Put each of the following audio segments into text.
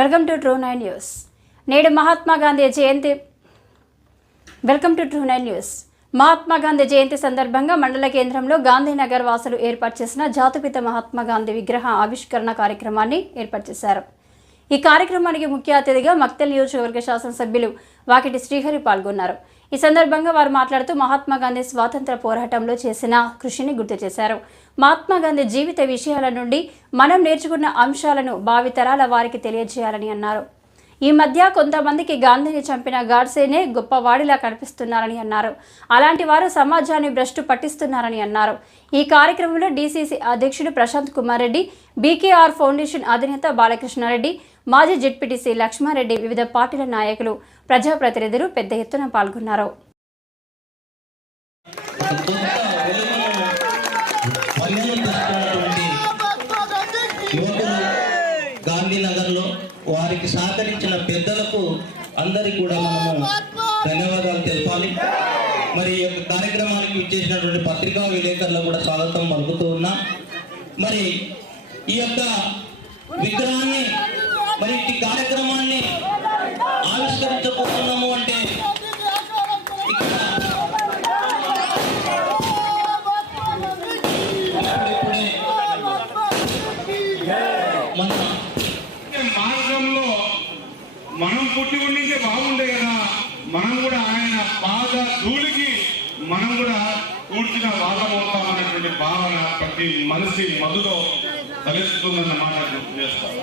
Welcome to True 9 news. నేడు Mahatma Gandhi Jayanti. Welcome to True 9 news. Mahatma Gandhi Jayanti సందర్భంగా మండల కేంద్రంలో గాంధీనగర్ వాసులు ఏర్పాటు చేసిన జాతిపిత మహాత్మా గాంధీ విగ్రహ ఆవిష్కరణ కార్యక్రమాన్ని ఏర్పాటు చేశారు. ఈ కార్యక్రమానికి ముఖ్య అతిథిగా మక్తల్ నియోజకవర్గ శాసనసభ్యులు వాకిటి శ్రీహరి పాల్గొన్నారు. ఈ సందర్భంగా వారు మాట్లాడుతూ మహాత్మా గాంధీ స్వాతంత్ర పోరాటంలో చేసిన కృషిని గుర్తు చేశారు. మహాత్మా గాంధీ జీవిత విషయాల నుండి మనం నేర్చుకున్న అంశాలను భావితరాల వారికి తెలియజేయాలని అన్నారు. ఈ మధ్య కొంతమందికి గాంధీని చంపిన గాడ్సేనే గొప్పవాడిలా కనిపిస్తున్నారని అన్నారు. అలాంటి వారు సమాజాన్ని భ్రష్టు పట్టిస్తున్నారని అన్నారు. ఈ కార్యక్రమంలో డీసీసీ అధ్యక్షుడు ప్రశాంత్ కుమార్ రెడ్డి, బీకేఆర్ ఫౌండేషన్ అధినేత బాలకృష్ణారెడ్డి, మాజీ జెడ్పీటీసీ లక్ష్మారెడ్డి, వివిధ పార్టీల నాయకులు, ప్రజాప్రతినిధులు పెద్ద ఎత్తున పాల్గొన్నారు. గాంధీనగర్లో వారికి సహకరించిన పెద్దలకు అందరికీ కూడా మనము ధన్యవాదాలు తెలపాలి. మరి ఈ కార్యక్రమానికి ఇచ్చేసినటువంటి పత్రికా విలేకరులకు కూడా స్వాగతం పలుకుతూ ఉన్నాం. మరి ఈ యొక్క విగ్రహాన్ని మరి ఈ కార్యక్రమాన్ని ఆవిష్కరించబోతున్నాము అంటే మార్గంలో మనం పుట్టి ఉండింటే బాగుండే కదా, మనం కూడా ఆయన పాద ధూళికి మనం కూడా కూర్చున్న వాదమవుతామనేటువంటి భావన ప్రతి మనిషి మధులో తలెత్తుతుందన్నమాట గుర్తు చేస్తాం.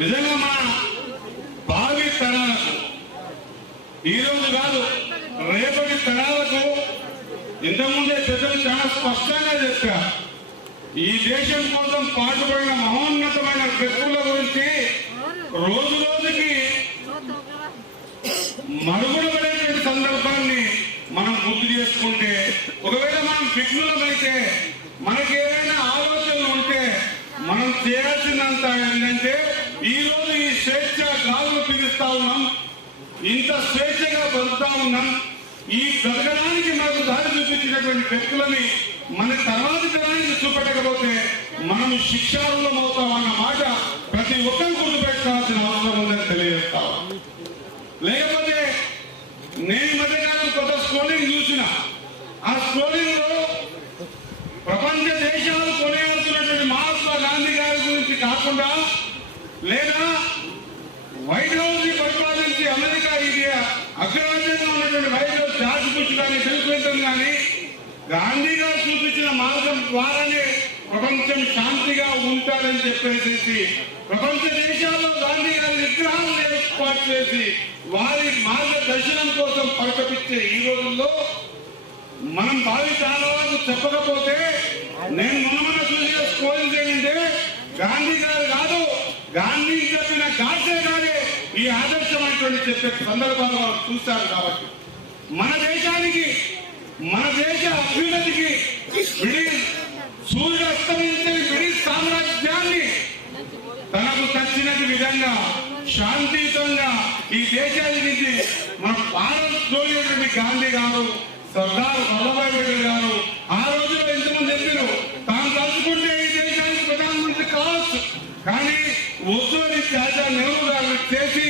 నిజంగా మన భావి తరాలకు, ఈరోజు కాదు రేపటి తరాలకు ఇంతకుముందే పెద్దలు చాలా స్పష్టంగా చెప్పారు. ఈ దేశం కోసం పాటుపడిన మహోన్నతమైన వ్యక్తుల గురించి రోజు రోజుకి మరుగున పడేటువంటి సందర్భాన్ని మనం గుర్తు చేసుకుంటే, ఒకవేళ మనం విఘ్నులమైతే, మనకి ఏదైనా ఆలోచనలు ఉంటే మనం చేయాల్సినంత ఏంటంటే ఈ రోజు ఈ స్వేచ్ఛ గాలులు పిలుస్తా ఉన్నాం, ఇంత స్వేచ్ఛగా బతుకుతా ఉన్నాం. ఈ బ్రతకడానికి మనకు దారి చూపించినటువంటి వ్యక్తులని మన తర్వాతి తరానికి చూపెట్టకపోతే మనం శిక్షార్హులం అవుతామన్న మాట ప్రతి ఒక్కరు గుర్తుపెట్టుకోవాల్సిన అవసరం ఉందని తెలియజేస్తాం. లేకపోతే నేను ఈ మధ్యకాలం కొత్త స్క్రోలింగ్ చూసిన, ఆ స్క్రోలింగ్ లో ప్రపంచ దేశాలు కొనేయాల్సినటువంటి మహాత్మా గాంధీ గారి గురించి కాకుండా, లేదా వైట్ హౌస్ ని పరిపాలించి అమెరికా ఇది అగ్రరాజ్యంగా ఉన్నటువంటి వైట్ హౌస్ జార్జ్ బుష్ కానీ బిల్ క్లింటన్ కానీ గాంధీ గారు చూపించిన మార్గం ద్వారానే ప్రపంచం శాంతిగా ఉంటారని చెప్పేసి ప్రపంచ దేశాల్లో గాంధీ గారి విగ్రహాలను ఏర్పాటు చేసి వారి మార్గదర్శనం కోసం పరితపించే ఈ రోజుల్లో మనం భావి చాలా వరకు చెప్పకపోతే, నేను మొన్న చూసిన స్కోరింగ్ ఏంటంటే గాంధీ గారు కాదు, గాంధీ చెప్పిన గాడ్సే గారే ఈ ఆదర్శమైనటువంటి చెప్పే సందర్భాలు మనం చూశారు. కాబట్టి మన దేశానికి, మన దేశ అభ్యున్నతికి సూర్యుడు అస్తమించని బ్రిటిష్ సామ్రాజ్యాన్ని తనకు తచ్చినది విధంగా శాంతియుతంగా ఈ దేశాన్ని నుంచి మన పారదోలినటువంటి గాంధీ గారు, సర్దార్ వల్లభాయ్ పటేల్ గారు ఆ రోజుల్లో ఎంతమంది చెప్పారు, తాను తలుచుకుంటే ఈ దేశానికి ప్రధానమంత్రి కావచ్చు, కానీ వద్దు అని చాచా నెహ్రూ గారిని చేసి